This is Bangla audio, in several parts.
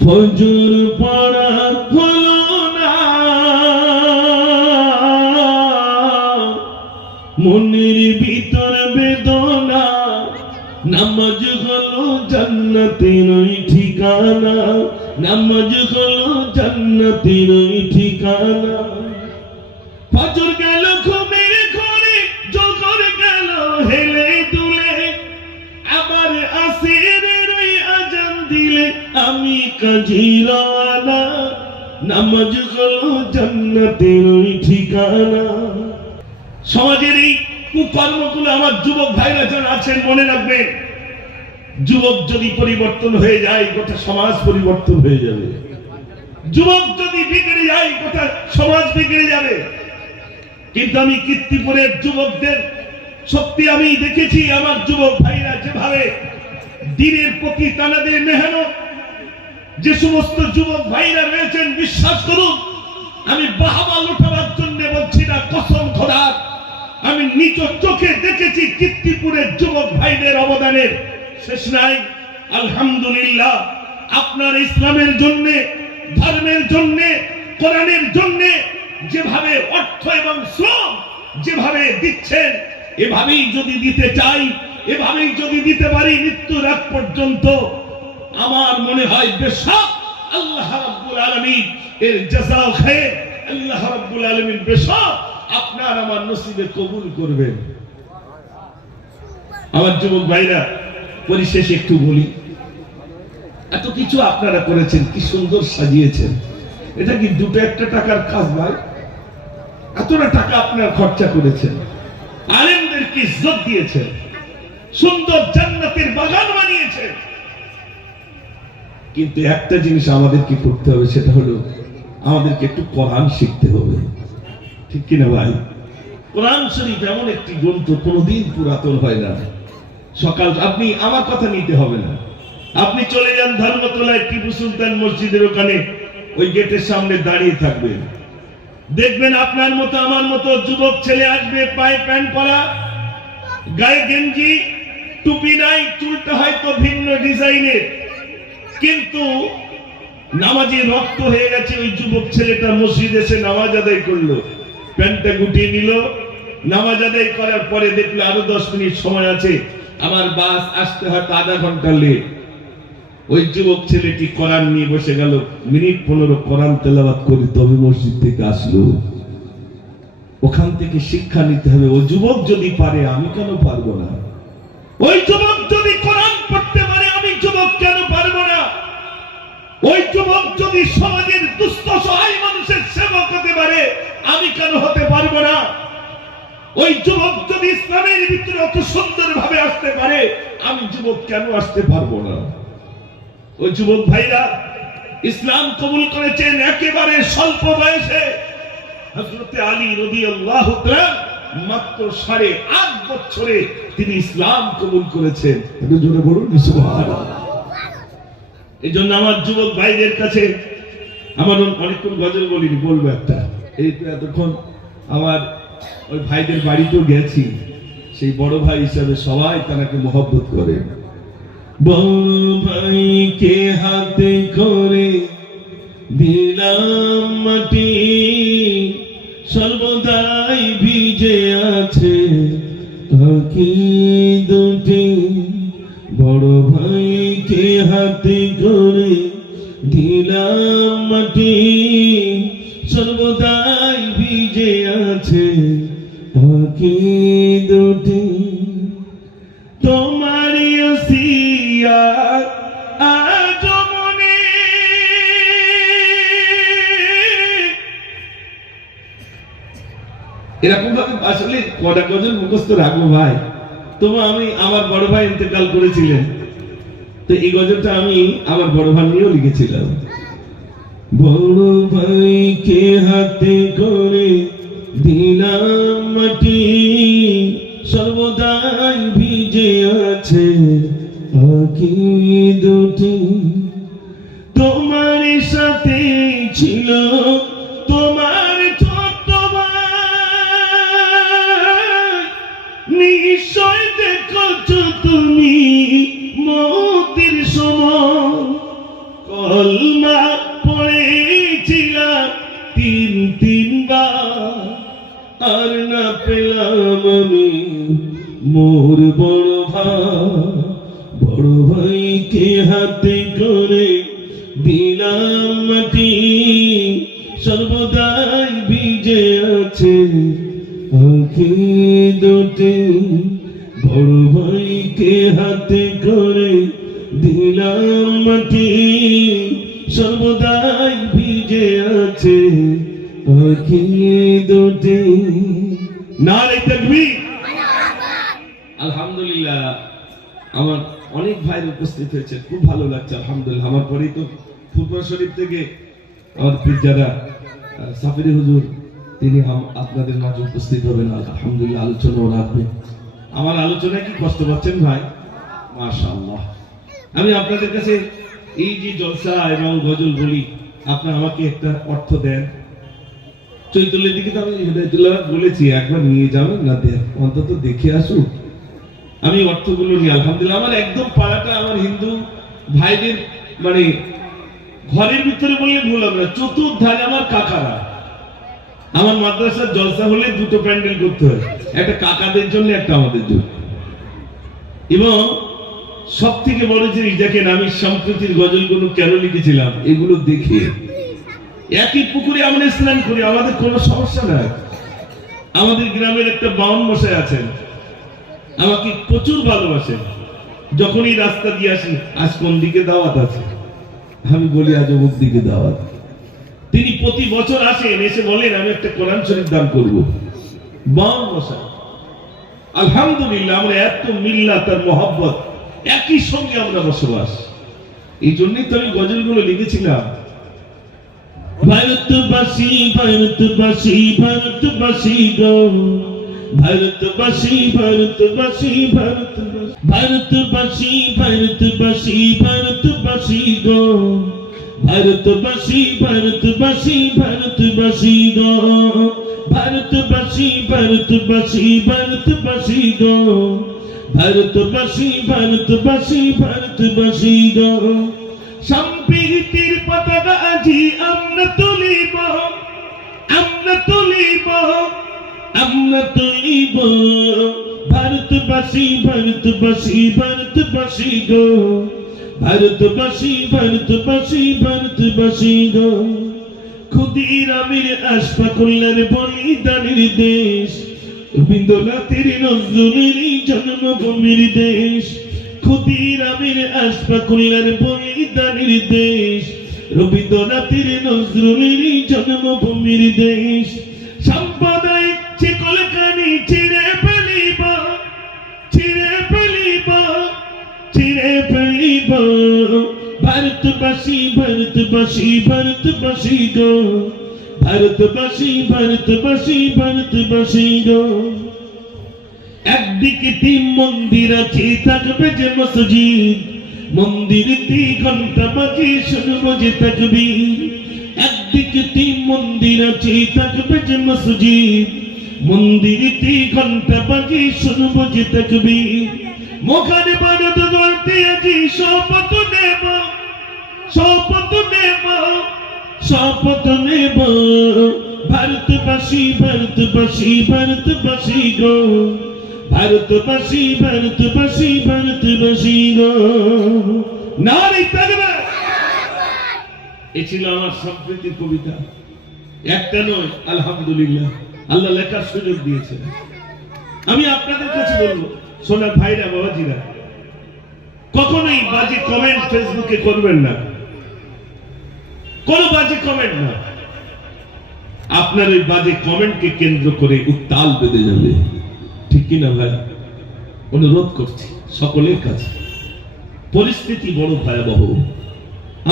ফজর পড়া হলো না, মনের ভিতর বেদনা, নামাজ হলো জান্নাতের ঠিকানা, নামাজ হলো জান্নাতের ঠিকানা। ফজর গেল ঘুমের ঘরে, জোহর গেল হেলে দুলে, আবার আসরের ওই আজান দিলে আমি কাজী রওয়ানা, নামাজ হলো জান্নাতের ঠিকানা। সমাজের এই কুকর্মগুলো আমার যুবক ভাইরা যারা আছেন মনে রাখবেন, যুবক যদি পরিবর্তন হয়ে যায় গোটা সমাজ পরিবর্তন হয়ে যাবে, যুবক যদি বিগড়ে যায় গোটা সমাজ বিগড়ে যাবে। কিন্তু আমি কীর্তিপুরের যুবকদের সত্যি আমি দেখেছি, আমার যুবক ভাইরা যেভাবে দিনের প্রতি তাদের মেহনত, যে সমস্ত যুবক ভাইরা রয়েছেন বিশ্বাস করুন, আমি বাহবা লুটাবার জন্য বলছি না, কসম খোদার আমি নিজ চোখে দেখেছি কীর্তিপুরের যুবক ভাইদের অবদানের শেষ নাই। আলহামদুলিল্লাহ, আপনার ইসলামের জন্য, ধর্মের জন্য, কোরআনের জন্য যেভাবে অর্থ এবং শ্রম যেভাবে দিচ্ছেন, এভাবেই যদি দিতে চাই, এভাবেই যদি দিতে পারি মৃত্যুর আগ পর্যন্ত, আমার মনে হয় বেশক আল্লাহ রাব্বুল আলামিন এর জাযা খায়র, আল্লাহ রাব্বুল আলামিন বেশক আপনার আমার নসিবে কবুল করবেন। আমার যুবক ভাইরা, পরিশেষে একটু বলি, এত কিছু আপনারা করেছেন, কি সুন্দর সাজিয়েছেন, এটা কি দুটো একটা টাকার কাজ ভাই? এতটা টাকা আপনারা খরচা করেছেন, আলেমদেরকে ইজ্জত দিয়েছেন, সুন্দর জান্নাতের বাগান বানিয়েছেন। কিন্তু একটা জিনিস আমাদেরকে করতে হবে, সেটা হলো আমাদেরকে একটু কোরআন শিখতে হবে, ঠিক কিনা ভাই? কোরআন শরীফ এমন একটি গ্রন্থ, কোনোদিন পুরাতন হয় না। সকাল আপনি আমার কথা নিতে হবে না, আপনি চলে যান ধর্মতলায় টিপু সুলতান মসজিদের ওখানে, ওই গেটের সামনে দাঁড়িয়ে থাকবেন, দেখবেন আপনার মতো আমার মতো যুবক ছেলে আসবে, পায়ে প্যান্ট পরা, গায়ে গেঞ্জি, টুপি নাই, চুলটা হয়তো ভিন্ন ডিজাইনের, কিন্তু নামাজি রক্ত হয়ে গেছে। ওই যুবক ছেলেটা মসজিদে এসে নামাজ আদায় করলো, প্যান্টটা গুটিয়ে নিল, নামাজ আদায় করার পরে দেখলো আরো 10 মিনিট সময় আছে, আমার বাস আসতে হয়তো আধা ঘন্টা লেট। ওই যুবক ছেলেটি কোরআন নিয়ে বসে গেল, মিনিট 15 কোরআন তেলাওয়াত করে তবে মসজিদ থেকে আসলো। ওখান থেকে শিক্ষা নিতে হবে, ওই যুবক যদি পারে আমি কেন পারবো না? ওই যুবক যদি কোরআন পড়তে পারে আমি যুবক কেন পারবো না? ওই যুবক যদি সমাজের দুস্থ সহায় মানুষের সেবক হতে পারে আমি কেন হতে পারবো না? ওই যুবক যদি ইসলামের ভিতরে অত সুন্দর ভাবে আসতে পারে আমি যুবক কেন আসতে পারবো না? ওই যুবক ভাইরা ইসলাম কবুল করেছেন একেবারে স্বল্প বয়সে। হযরত আলী রাদিয়াল্লাহু তাআলা মাত্র 8.5 বছরে তিনি ইসলাম কবুল করেছেন। একটু জোরে বলুন সুবহানাল্লাহ। এইজন্য আমার যুবক ভাইদের কাছে আমার অনেকক্ষণ গজল বলিনি, বলবো একটা। এই এতক্ষণ আমার ওই ভাইদের বাড়িতেও গেছি, সেই বড় ভাই হিসাবে সবাই তাকে মহব্বত করে। বড় ভাইকে হাতে করে দিলাম মাটি, সর্বদাই ভিজে আছে আঁখি দুটি। বড় ভাইকে হাতে করে দিলাম মাটি, সর্বদাই ভিজে আছে আঁখি দুটি। তোমার ওসিয়ত আজ মনে, এরকম ভাবে আসলে কটা গজল মুখস্থ রাখবো ভাই। আমি আমার বড় ভাই ইন্তেকাল করেছিলেন, তো এই গজলটা আমি আমার বড় ভাই নিয়েও লিখেছিলাম। বড় ভাইকে হাতে করে দিলাম মাটি, সর্বদাই ভিজে আছে আঁখি দুটি। তোমার সাথে ছিল তোমার ছোট ভাই, নিশ্চয় দেখছো তুমি মৌতের সময় কল মোর বড় ভাইকে হাতে করে দিলাম মাটি, সর্বদাই ভিজে আছে আঁখি দুটি। বড় ভাইকে হাতে করে দিলাম মাটি, সর্বদাই ভিজে আছে আঁখি দুটি। নারে তাকবীর। আলহামদুলিল্লাহ, আমার অনেক ভাই উপস্থিত হয়েছে, খুব ভালো লাগছে আলহামদুলিল্লাহ। আমার পরেই তো ফুরফুরা শরীফ থেকে আমার পীরজাদা সাফিরি হুজুর, তিনি আপনাদের মাঝে উপস্থিত হবেন আলহামদুলিল্লাহ, আলোচনাও রাখবেন। আমার আলোচনায় কি কষ্ট পাচ্ছেন ভাই? মাশাআল্লাহ। আমি আপনাদের কাছে এই যে জলসা এবং গজল বলি, আপনারা আমাকে একটা অর্থ দেন। চৈতন্যের দিকে তো আমি হেদায়েতুল্লাহ বলেছি একবার নিয়ে যাবেন না, দেন অন্তত দেখে আসুক। আমি অর্থগুলো নিয়ে আলহামদুলিল্লাহ, আমার একদম পাড়াটা আমার হিন্দু ভাইদের মানে ঘরের ভিতরে বললে ভুল হবে না, চতুর্ধারে আমার কাকারা। আমার মাদ্রাসার জলসা হলে দুটো প্যান্ডেল করতে হয়, একটা কাকাদের জন্য একটা আমাদের জন্য। এবং সব থেকে বড় জিনিস দেখেন, আমি সম্প্রীতির গজলগুলো কেন লিখেছিলাম, এগুলো দেখে একই পুকুরে আমরা স্নান করি, আমাদের কোনো সমস্যা নাই। আমাদের গ্রামের একটা বাউন মশাই আছেন, আমাকে প্রচুর ভালোবাসেন। যখনই রাস্তা দিয়ে আসি, আজ কোন দিকে দাওয়াত আছে, আমি বলি আজ অমুক দিকে দাওয়াত। তিনি প্রতি বছর আসেন, এসে বলেন আমি একটা কোরআন শরীফ দান করবো। বাউন মশাই, আলহামদুলিল্লাহ, আমরা এত মিল্লাত আর মহব্বত, একই সঙ্গে আমরা বসবাস। এই জন্যই তো আমি গজলগুলো লিখেছিলাম। ভারতবাসী ভারতবাসী ভারতবাসী গো, ভারতবাসী ভারতবাসী ভারতবাসী ভারতবাসী ভারতবাসী গো, ভারতবাসী ভারতবাসী ভারতবাসী গো, ভারতবাসী ভারতবাসী ভারতবাসী গো, ভারতবাসী ভারতবাসী ভারতবাসী গো। সম্প্রীতির পতাকা আজি আমরা তুলিব, আমরা তুলিব, আমরা তুলিব। ভারতবাসী ভারতবাসী ভারতবাসী গো, ভারতবাসী ভারতবাসী ভারতবাসী গো। ক্ষুদিরামের আশফাকুল্লাহর বলিদানের দেশ, রবীন্দ্রনাথের নজরুলের জন্মভূমির দেশ। ক্ষুদিরামের আশফাকুল্লাহর বলিদানের দেশ, রবীন্দ্রনাথের নজরুলের জন্মভূমির দেশ। সাম্প্রদায়িক শিকলখানি ছিঁড়ে ফেলিব, ছিঁড়ে ফেলিব, ছিঁড়ে ফেলিব। ভারতবাসী ভারতবাসী ভারতবাসী গো, ভারতবাসী ভারতবাসী ভারতবাসী গো। একদিকে 3 মন্দির আছে, থাকবে যে মসজিদ, মন্দির 3 ঘন্টা বাজে শুনবো যে তাকবীর। একদিকে 3 মন্দির আছে, থাকবে যে মসজিদ, মন্দির 3 ঘন্টা বাজে শুনবো যে তাকবীর। মুখানে বারত করতে আছি, শপথ নেব, শপথ নেব, শপথ নেব। ভারতবাসী ভারতবাসী ভারতবাসী গো, ভারতবাসী ভারতবাসী ভারতবাসী গো। নারে তাকবীর। এ ছিল আমার সম্প্রীতির কবিতা, একটা নয় আলহামদুলিল্লাহ, আল্লাহ লেখার সুযোগ দিয়েছে। আমি আপনাদের কাছে বলবো, সোনার ভাইরা বাবাজিরা, কখনোই বাজে কমেন্ট ফেসবুকে করবেন না, কোনো বাজে কমেন্ট না। আপনার ওই বাজে কমেন্টকে কেন্দ্র করে উত্তাল বেঁধে যাবে, ঠিক কিনা ভাই? অনুরোধ করছি সকলের কাছে, পরিস্থিতি বড় ভয়াবহ,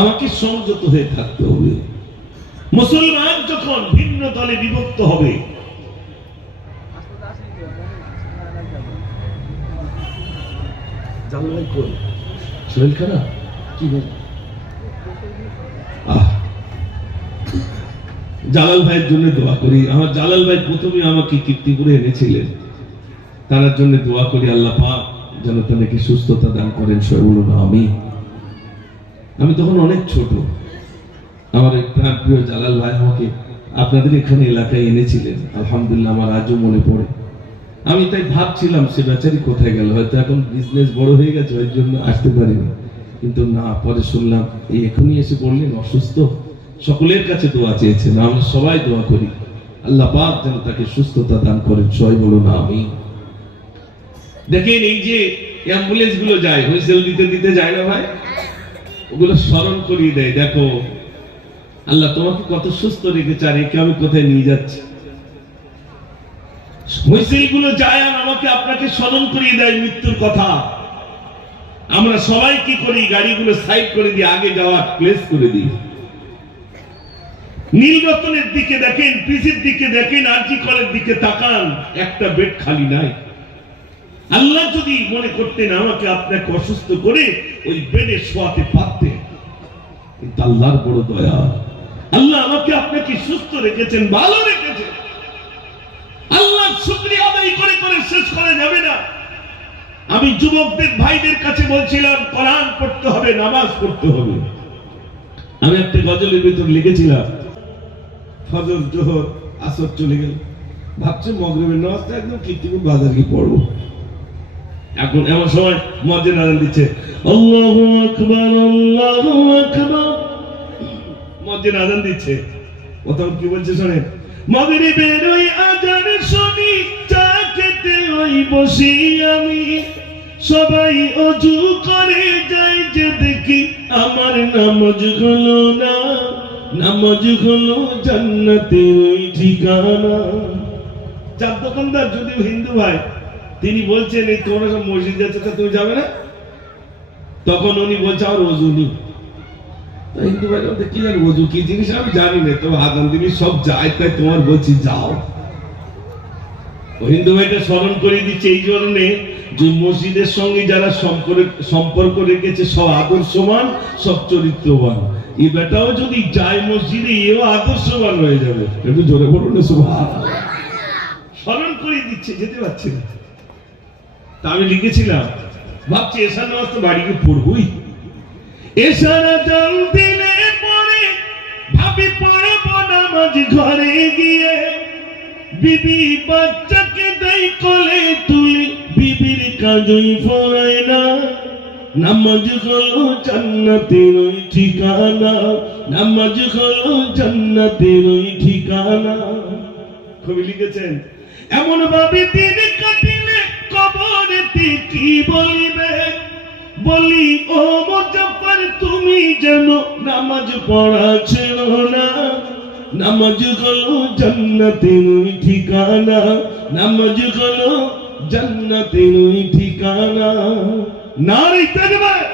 আমাকে সংযত হয়ে থাকতে হবে। মুসলমান যখন ভিন্ন দলে বিভক্ত হবে, শরীর খারাপ কি বল, জালাল ভাইয়ের জন্য দোয়া করি। আমার জালাল ভাই প্রথমে আমাকে কীর্তিপুরে এনেছিলেন, তার জন্য দোয়া করি আল্লাহ পাক যেন তাদেরকে সুস্থতা দান করেন। সর্বর্ণ আমি তখন অনেক ছোট, আমার প্রাণ প্রিয় জালাল ভাই আমাকে আপনাদের এখানে এলাকায় এনেছিলেন, আলহামদুলিল্লাহ আমার আজও মনে পড়ে। আমি তাই ভাবছিলাম সে বেচারি কোথায় গেল, হয়তো এখন বিজনেস বড় হয়ে গেছে ওই জন্য আসতে পারিনি। কিন্তু না, পরে শুনলাম এই এখনই এসে বললেন অসুস্থ। সকলের কাছে দোয়া চেয়েছেন, আমরা সবাই দোয়া করি আল্লাহ পাক যেন তাকে সুস্থতা দান করেন। সবাই বলো না আমিন। দেখেন এই যে অ্যাম্বুলেন্স গুলো যায়, হুইসেল দিতে দিতে যায় না ভাই, ওগুলো স্মরণ করিয়ে দেয়, দেখো আল্লাহ তোমাকে কত সুস্থ রেখেছে আর একে আমি কোথায় নিয়ে যাচ্ছি। হুইসেল গুলো যায় আর আমাকে আপনাকে স্মরণ করিয়ে দেয় মৃত্যুর কথা। আমরা সবাই কি করি, গাড়িগুলো সাইড করে দিয়ে আগে যাওয়ার প্লেস করে দিই। নীলরতনের দিকে দেখেন, পিসির দিকে দেখেন, আরজি কলের দিকে তাকান, একটা বেড খালি নাই। আল্লাহ যদি মনে করতেন আমাকে আপনাকে অসুস্থ করে ওই বেডে শোয়াতে পারতেন, কিন্তু আল্লাহর বড় দয়া, আল্লাহ আমাকে আপনাকে সুস্থ রেখেছেন, ভালো রেখেছেন। আল্লাহ শুকরিয়া আদায় করে করে শেষ করা যাবে না। আমি যুবকদের ভাইদের কাছে বলছিলাম কোরআন পড়তে হবে, নামাজ পড়তে হবে। আমি একটা গজলের ভিতর লিখেছিলাম ফজর জোহর আসর চলে গেল, ভাবছি মাগরিবের নামাজটা একদম কীর্তিপুর বাজার কি পড়বো। এখন এমন সময় মুয়াজ্জিন আযান দিচ্ছে, আল্লাহু আকবার আল্লাহু আকবার। মুয়াজ্জিন আযান দিচ্ছে, প্রথম কি বলছে শুনেন, মাগরিবের ওই আযান শুনি চা খেতে ওই বসি আমি, সবাই ওযু করে যায় যে দেখি আমার নামাজ হলো না, নামাজ হলো জান্নাতের ওই ঠিকানা। চার দোকানদার যদিও হিন্দু ভাই, তিনি বলছেন এই তোমরা সব মসজিদ যাচ্ছে তা তুমি যাবে না? তখন উনি বলছে আর ওযু নেই। হিন্দু ভাই বলতে কি জানি ওযু কি জিনিস আমি জানি না, তো আযান দিবি সব যায়, তাই তোমার বলছি যাও। হিন্দু ভাইটা স্মরণ করে দিচ্ছে এই জন্য যে মসজিদের সঙ্গে যারা সম্পর্ক রেখেছে সব আদর্শবান, সব চরিত্রবান। এই বেটাও যদি যায় মসজিদে, এও আদর্শবান হয়ে যাবে। একটু জোরে বলুন না সুবহানাল্লাহ। স্মরণ করে দিচ্ছে, যেতে পারছি না। তা আমি লিখেছিলাম, ভাবছি এশার নামাজ তো বাড়ি গিয়ে পড়বই। এশার আযান দিলে পরে ভাবি পড়ব নামাজ ঘরে গিয়ে, বিবি বাচ্চাকে দেই কোলে তুলি, বিবির কাজই ফরায় না, নামাজ হলো জান্নাতের ওই ঠিকানা, নামাজ হলো জান্নাতের ওই ঠিকানা। কবি লিখেছেন, এমন ভাবে দিন কাটিলে কবরেতে কি বলিবে, বলি ও মুজাফফর তুমি যেন নামাজ পড়া ছেড়ো না, নামাজ হলো জান্নাতের ওই ঠিকানা, নামাজ হলো জান্নাতের ওই ঠিকানা। নারী তাকবীর।